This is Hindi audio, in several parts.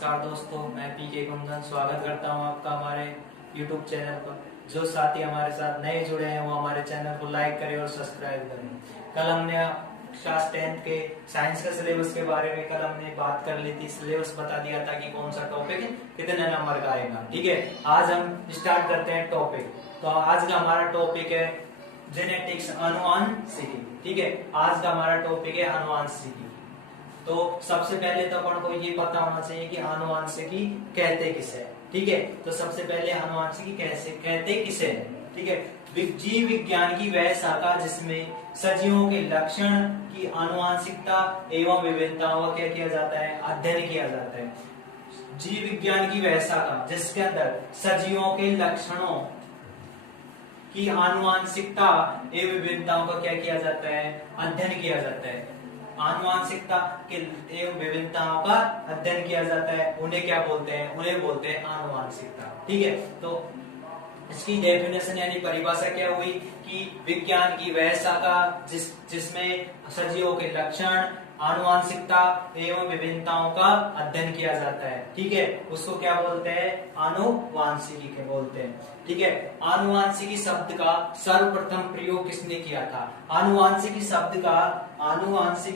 नमस्कार दोस्तों, मैं पीके कुंदन स्वागत करता हूं आपका हमारे YouTube चैनल पर। जो साथी हमारे साथ नए जुड़े हैं वो हमारे चैनल को लाइक करें और सब्सक्राइब करें। कल हमने क्लास 10th के साइंस के सिलेबस के बारे में कल हमने बात कर ली थी। सिलेबस बता दिया था कि कौन सा टॉपिक कितने नंबर का आएगा। ठीक है, आज हम स्टार्ट करते हैं टॉपिक। तो आज का हमारा टॉपिक है जेनेटिक्स, आनुवंशिकी। ठीक है, आज का हमारा टॉपिक है आनुवंशिकी। तो सबसे पहले तो अपन को ये पता होना चाहिए कि आनुवंशिकी कहते किसे। ठीक है, तो सबसे पहले आनुवंशिकी कैसे कहते किसे। ठीक है, जीव विज्ञान की वह शाखा जिसमें सजीवों के लक्षण की आनुवंशिकता एवं विभिन्नताओं का क्या किया जाता है, अध्ययन किया जाता है। जीव विज्ञान की वह शाखा जिसके अंदर सजीवों के लक्षणों की आनुवंशिकता एवं विभिन्नताओं का क्या किया जाता है, अध्ययन किया जाता है। आनुवंशिकता के एवं विभिन्नताओं का अध्ययन किया जाता है, उन्हें क्या बोलते हैं, उन्हें बोलते हैं आनुवंशिकता। ठीक है, तो इसकी डेफिनेशन यानी परिभाषा क्या हुई कि विज्ञान की वह शाखा जिसमें सजीवों के लक्षण, आनुवंशिकता एवं विभिन्नताओं का अध्ययन किया जाता है। ठीक है, उसको क्या बोलते हैं, आनुवंशिकी के बोलते हैं। ठीक है, आनुवंशिकी शब्द का सर्वप्रथम प्रयोग किसने किया था? आनुवंशिकी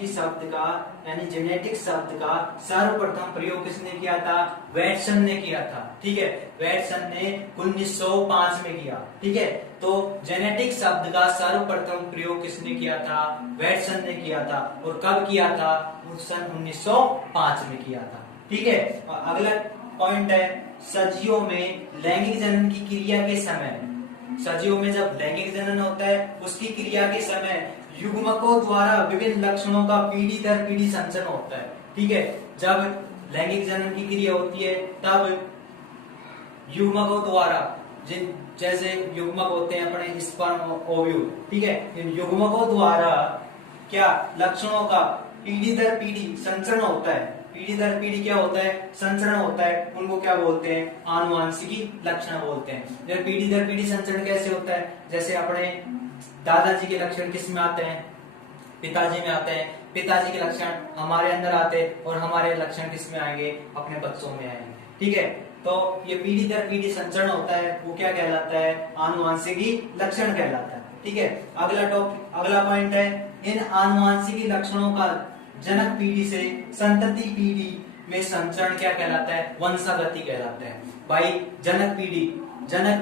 शब्द का यानी जेनेटिक शब्द का सर्वप्रथम प्रयोग किसने किया था? वैटसन ने किया था। ठीक है, वैटसन ने 1905 में किया। ठीक है, तो जेनेटिक शब्द का सर्वप्रथम प्रयोग किसने किया था? वैटसन ने किया था। और कब किया था? सन 1905 में किया था। ठीक है, अगला पॉइंट है सजीवों में लैंगिक जनन की क्रिया के समय। सजीवों में जब लैंगिक जनन होता है उसकी क्रिया के समय युग्मकों द्वारा विभिन्न लक्षणों का पीढ़ी दर पीढ़ी संचरण होता है। ठीक है, जब लैंगिक जनन की क्रिया होती है तब युग्मकों द्वारा, जैसे युग्मक होते हैं अपने स्पर्म ओव्यूल। ठीक है, इन युग्मकों द्वारा क्या लक्षणों का पीढ़ी दर पीढ़ी संचरण होता है। पीढ़ी दर पीढ़ी क्या होता है, संचरण होता है। उनको क्या बोलते हैं, आनुवंशिकी लक्षण बोलते हैं। जब पीढ़ी दर पीढ़ी संचरण कैसे होता है, जैसे अपने दादाजी के लक्षण किस में आते हैं, पिताजी में आते हैं। पिताजी के लक्षण हमारे अंदर आते हैं और हमारे लक्षण किस में आएंगे, अपने बच्चों में आएंगे। ठीक है, तो ये पीढ़ी दर पीढ़ी संचरण होता है, वो क्या कहलाता है, आनुवंशिकी लक्षण कहलाता है। ठीक है, अगला पॉइंट है इन आनुवंशिकी लक्षणों का जनक पीढ़ी से संतति पीढ़ी में संचरण क्या कहलाता है, वंशागति कहलाता है। भाई जनक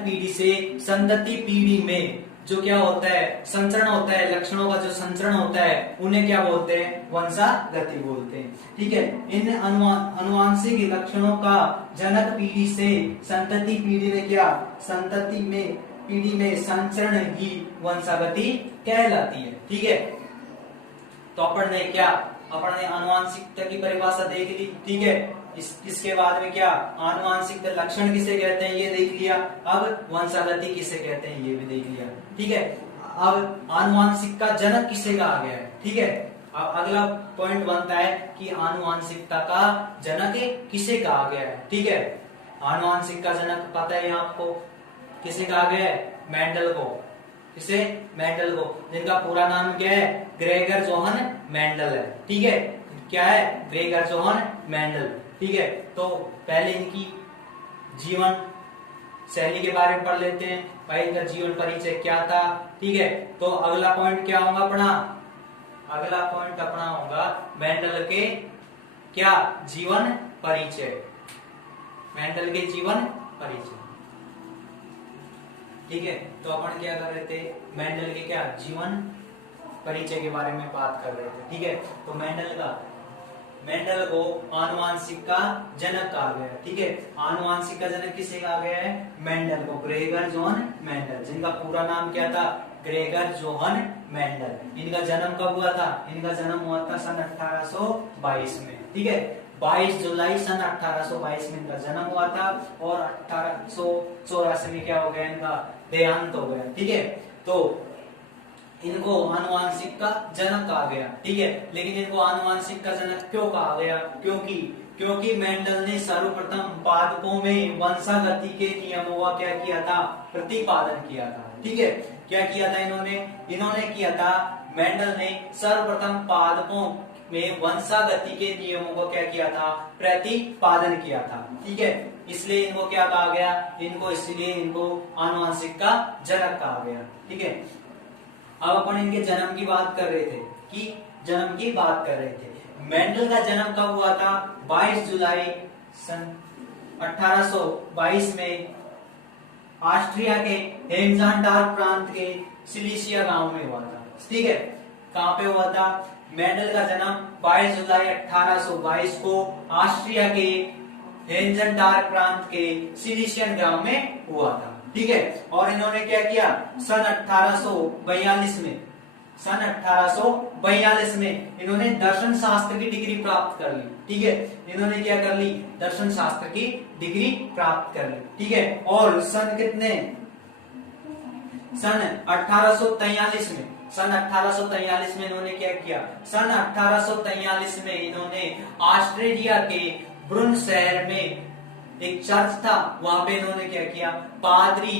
पीढ़ी से संतति पीढ़ी में जो क्या होता है, संचरण होता है, लक्षणों का जो संचरण होता है उन्हें क्या बोलते हैं, वंशागति बोलते हैं। ठीक है, इन आनुवंशिक लक्षणों का जनक पीढ़ी से संतति पीढ़ी में क्या, संतति में पीढ़ी में संचरण ही वंशागति कहलाती है। ठीक है, तो अपन ने आनुवंशिकता की परिभाषा देख ली। ठीक है, इसके बाद में क्या, आनुवंशिक लक्षण किसे कहते हैं ये देख लिया। अब वंशागति किसे कहते हैं ये भी देख लिया। ठीक है, अब आनुवंशिक का जनक किसे कहा गया है। ठीक है, अब अगला पॉइंट बनता है कि आनुवंशिकता का जनक किसे कहा गया है। ठीक है, आनुवंशिक का जनक पता है आपको किसे कहा गया है, मेंडल को। किसे, मेंडल को, जिनका पूरा नाम क्या है, ग्रेगर जोहन मेंडल है। ठीक है, क्या है, ग्रेगर जोहन मेंडल। ठीक है, तो पहले इनकी जीवन शैली के बारे में पढ़ लेते हैं। भाई इनका जीवन परिचय क्या था। ठीक है, तो अगला पॉइंट क्या होगा अपना, अगला पॉइंट अपना होगा मेंडल के क्या, जीवन परिचय। मेंडल के जीवन परिचय। ठीक है, तो अपन क्या कर रहे थे, मेंडल के क्या, जीवन परिचय के बारे में बात कर रहे थे। ठीक है, तो मेंडल को आनुवंशिक का जनक कहा गया है। ठीक है, आनुवंशिक का जनक किसे कहा गया है, मेंडल को, ग्रेगर जोहन मेंडल, जिनका पूरा नाम क्या था, ग्रेगर जोहन मेंडल। इनका जन्म कब हुआ था, इनका जन्म हुआ था सन 1822 में। ठीक है, 22 जुलाई सन 1822 में इनका जन्म हुआ था और 1884 में क्या हो गया, इनका देहांत हो गया। ठीक है, तो इनको आनुवंशिक का जनक कहा गया। ठीक है, लेकिन इनको आनुवंशिक का जनक क्यों कहा गया, क्योंकि मेंडल ने सर्वप्रथम पादपों में वंशागति के नियमों का क्या किया था, प्रतिपादन किया था। ठीक है, क्या किया था इन्होंने किया था, मेंडल ने सर्वप्रथम पादपों में वंशागति के नियमों को क्या किया था, प्रतिपादन किया था। ठीक है, इसलिए इनको क्या कहा गया, इसलिए इनको आनुवंशिक का जनक कहा गया। ठीक है, अब अपन इनके जन्म की बात कर रहे थे मेंडल का जन्म कब हुआ था, 22 जुलाई सन 1822 में ऑस्ट्रिया के हेम्जानडार्फ प्रांत के सिलीसिया गांव में हुआ था। ठीक है, कहां पे हुआ था, मेंडल का जन्म 22 जुलाई 1822 को ऑस्ट्रिया के हेम्जानडार्फ प्रांत के सिलीसियन गांव में हुआ था। ठीक है, और इन्होंने क्या किया, सन 1842 में इन्होंने दर्शन शास्त्र की डिग्री प्राप्त कर ली। ठीक है, इन्होंने क्या कर ली, दर्शन शास्त्र की डिग्री प्राप्त कर ली। ठीक है, और सन 1843 में इन्होंने क्या किया, सन 1843 में इन्होंने ऑस्ट्रेलिया के ब्रुन शहर में एक चर्च था, वहां पे इन्होंने क्या किया, पादरी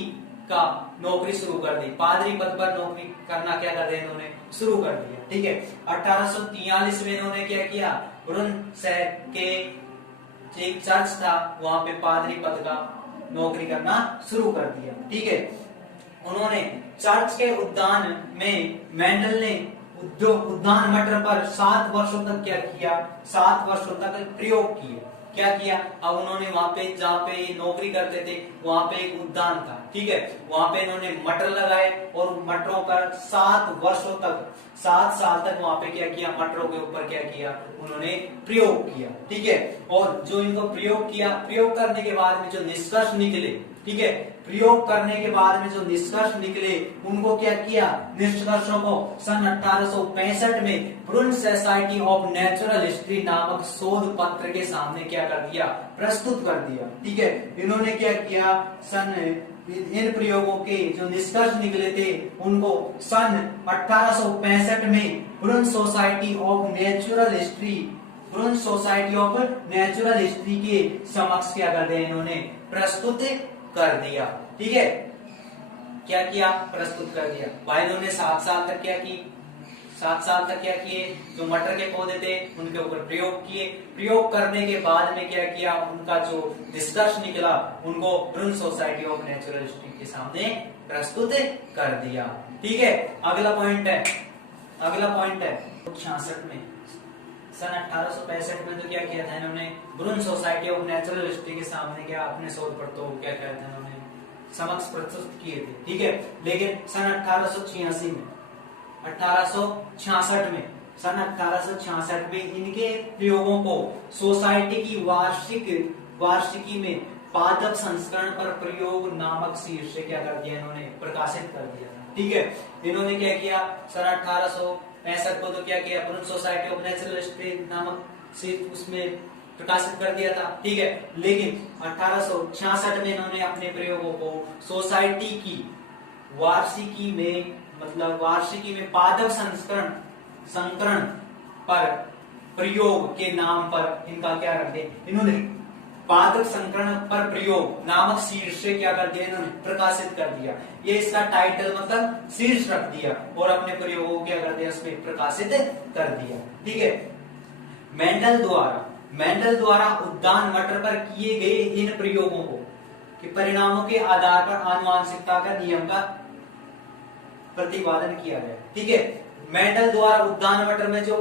का नौकरी शुरू कर दी, पादरी पद पर नौकरी करना क्या कर दिया, इन्होंने शुरू कर दिया। ठीक है, 1843 में इन्होंने क्या किया, ब्रुन शहर के एक चर्च था, वहां पे पादरी पद का नौकरी करना शुरू कर दिया। ठीक है, उन्होंने चर्च के उद्यान में मेंडल ने उद्यान मटर पर 7 वर्षों तक क्या किया, 7 वर्षों तक प्रयोग किए। क्या किया, अब उन्होंने वहां पे जहाँ पे नौकरी करते थे वहां पे एक उद्यान था। ठीक है, वहां पे इन्होंने मटर लगाए और मटरों पर 7 साल तक वहां पे क्या किया, मटरों के ऊपर क्या किया, उन्होंने प्रयोग किया। ठीक है, और जो इनको प्रयोग किया, प्रयोग करने के बाद में जो निष्कर्ष निकले, ठीक है, प्रयोग करने के बाद में जो निष्कर्ष निकले उनको क्या किया, निष्कर्षों को सन 1865 में ब्रुन सोसाइटी ऑफ नेचुरल हिस्ट्री नामक शोध पत्र के सामने क्या कर दिया, प्रस्तुत कर दिया। ठीक है, इन्होंने क्या किया, इन प्रयोगों के जो निष्कर्ष निकले थे उनको सन 1865 में ब्रुन सोसाइटी ऑफ नेचुरल हिस्ट्री के समक्ष क्या कर दिया, इन्होंने प्रस्तुत कर दिया। ठीक है, क्या किया, प्रस्तुत कर दिया। भाई इन्होंने 7 साल तक क्या किए, जो मटर के पौधे थे उनके ऊपर प्रयोग किए। प्रयोग करने के बाद में क्या किया, उनका जो निष्कर्ष निकला उनको ब्रुन सोसाइटी ऑफ नेचुरल हिस्ट्री के सामने प्रस्तुत कर दिया। ठीक है, अगला पॉइंट है 66 में, सन 1865 में तो क्या किया था इन्होंने, ब्रुन सोसाइटी ऑफ नेचुरल हिस्ट्री के सामने क्या अपने शोध पत्रों को क्या किया था, इन्होंने समक्ष प्रस्तुत किए थे। ठीक है, लेकिन सन 1866 में इनके प्रयोगों को सोसाइटी की वार्षिकी में पादप संस्करण पर प्रयोग नामक शीर्षक से क्या कर दिया, इन्होंने प्रकाशित कर दिया। ठीक है, इन्होंने क्या किया, सन 1865 को तो क्या किया, ब्रुन सोसाइटी ऑफ नेचुरल हिस्ट्री नामक उसमें प्रकाशित कर दिया था। ठीक है, लेकिन 1866 में इन्होंने अपने प्रयोगों को सोसाइटी की वार्षिकी में पादप संकरण पर प्रयोग के नाम पर इनका क्या रख दिया, इन्होंने पादप संकरण पर प्रयोग नामक शीर्षक क्या कर दिया, इन्होंने प्रकाशित कर दिया। ये इसका टाइटल मतलब शीर्ष रख दिया और अपने प्रयोगों को क्या कर दिया, इसमें प्रकाशित कर दिया। ठीक है, मेंडल द्वारा उद्यान मटर पर किए गए इन प्रयोगों को कि परिणामों के आधार पर आनुवंशिकता का नियम का प्रतिपादन किया गया। ठीक है, मेंडल द्वारा उद्यान मटर में जो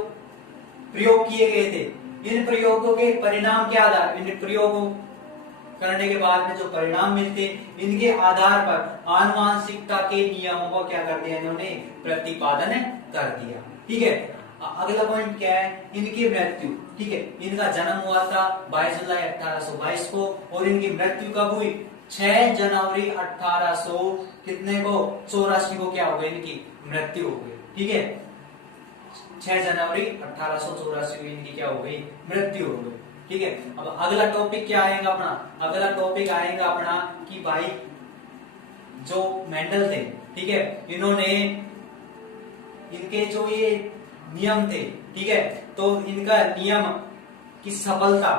प्रयोग किए गए थे, इन प्रयोगों के परिणाम के आधार, इन प्रयोगों करने के बाद में जो परिणाम मिलते, इनके आधार पर आनुवंशिकता के नियमों को क्या कर दिया, इन्होंने प्रतिपादन कर दिया। ठीक है, अगला पॉइंट क्या है, इनकी मृत्यु। ठीक है, इनका जन्म हुआ था 22 जुलाई 1822 को और इनकी मृत्यु कब हुई, 6 जनवरी 1884 को क्या हो गई, इनकी मृत्यु हो गई। ठीक है, 6 जनवरी 1884 को इनकी क्या हो गई, मृत्यु हो गई। ठीक है, अब अगला टॉपिक क्या आएगा अपना, कि भाई जो मेंडल थे, ठीक है, इन्होंने इनके जो ये नियम थे, ठीक है, तो इनका नियम की सफलता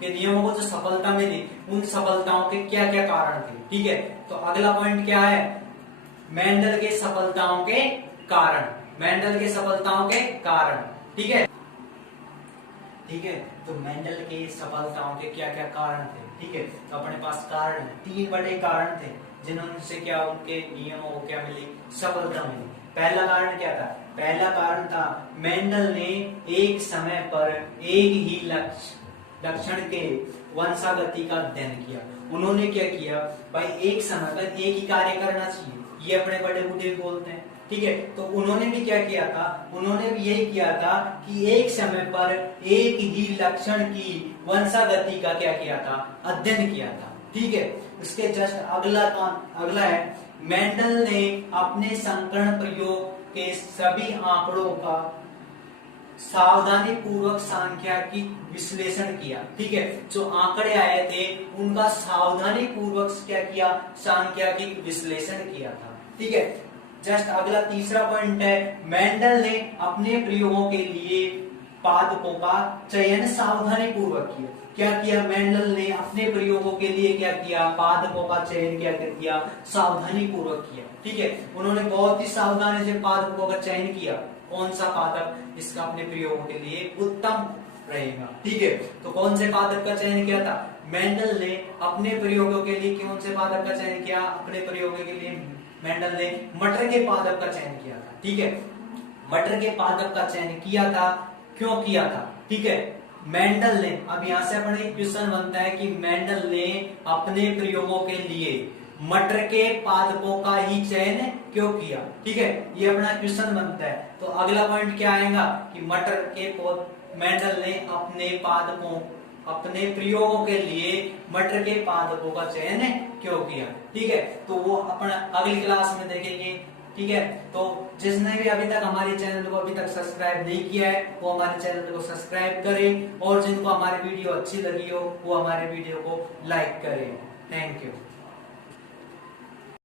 के नियमों को जो सफलता मिली, उन सफलताओं के क्या क्या कारण थे। ठीक है, तो अगला पॉइंट क्या है, मेंडल के सफलताओं के कारण। ठीक है, ठीक है। तो मेंडल के सफलताओं के क्या क्या कारण थे, ठीक है। तो अपने पास कारण है, 3 बड़े कारण थे जिन्होंने क्या उनके नियमों को क्या मिली, सफलता मिली। पहला कारण क्या था, पहला कारण था मेंडल ने एक समय पर एक ही लक्षण के वंशागति का अध्ययन किया। उन्होंने क्या किया भाई, एक समय पर एक ही कार्य करना चाहिए, ये अपने बड़े बूढ़े बोलते हैं, ठीक है। तो उन्होंने भी क्या किया था, उन्होंने भी यही किया था कि एक समय पर एक ही लक्षण की वंशागति का क्या किया था, अध्ययन किया था, ठीक है। इसके जस्ट अगला है, मेंडल ने अपने संकरण प्रयोग के सभी आंकड़ों का सावधानी पूर्वक सांख्यिकी विश्लेषण किया, ठीक है। जो आंकड़े आए थे उनका सावधानी पूर्वक क्या किया, सांख्यिकी विश्लेषण किया था, ठीक है। जस्ट अगला तीसरा पॉइंट है, मेंडल ने अपने प्रयोगों के लिए पादपों का चयन सावधानी पूर्वक किया। क्या किया, मेंडल ने अपने प्रयोगों के लिए क्या किया, पादपों का चयन क्या किया, सावधानी पूर्वक किया, ठीक है। उन्होंने बहुत ही सावधानी से पादपों का चयन किया, कौन सा पादप इसका अपने प्रयोगों के लिए उत्तम रहेगा, ठीक है। तो कौन से पादप का चयन किया था, मेंडल ने अपने प्रयोगों के लिए कौन से पादप का चयन किया, अपने प्रयोगों के लिए मेंडल ने मटर के पादप का चयन किया था, ठीक है। मटर के पादप का चयन किया था, क्यों किया था, ठीक है। मेंडल ने, अब यहां से अपने क्वेश्चन बनता है कि मेंडल ने अपने प्रयोगों के लिए मटर के पादपों का ही चयन क्यों किया, ठीक है, ये अपना क्वेश्चन बनता है। तो अगला पॉइंट क्या आएगा कि मटर के मेंडल ने अपने पादपों, अपने प्रयोगों के लिए मटर के पादपों का चयन क्यों किया, ठीक है। तो वो अपना अगली क्लास में देखेंगे, ठीक है। तो जिसने भी अभी तक हमारे चैनल को अभी तक सब्सक्राइब नहीं किया है वो हमारे चैनल को सब्सक्राइब करें, और जिनको हमारी वीडियो अच्छी लगी हो वो हमारे वीडियो को लाइक करें। Thank you.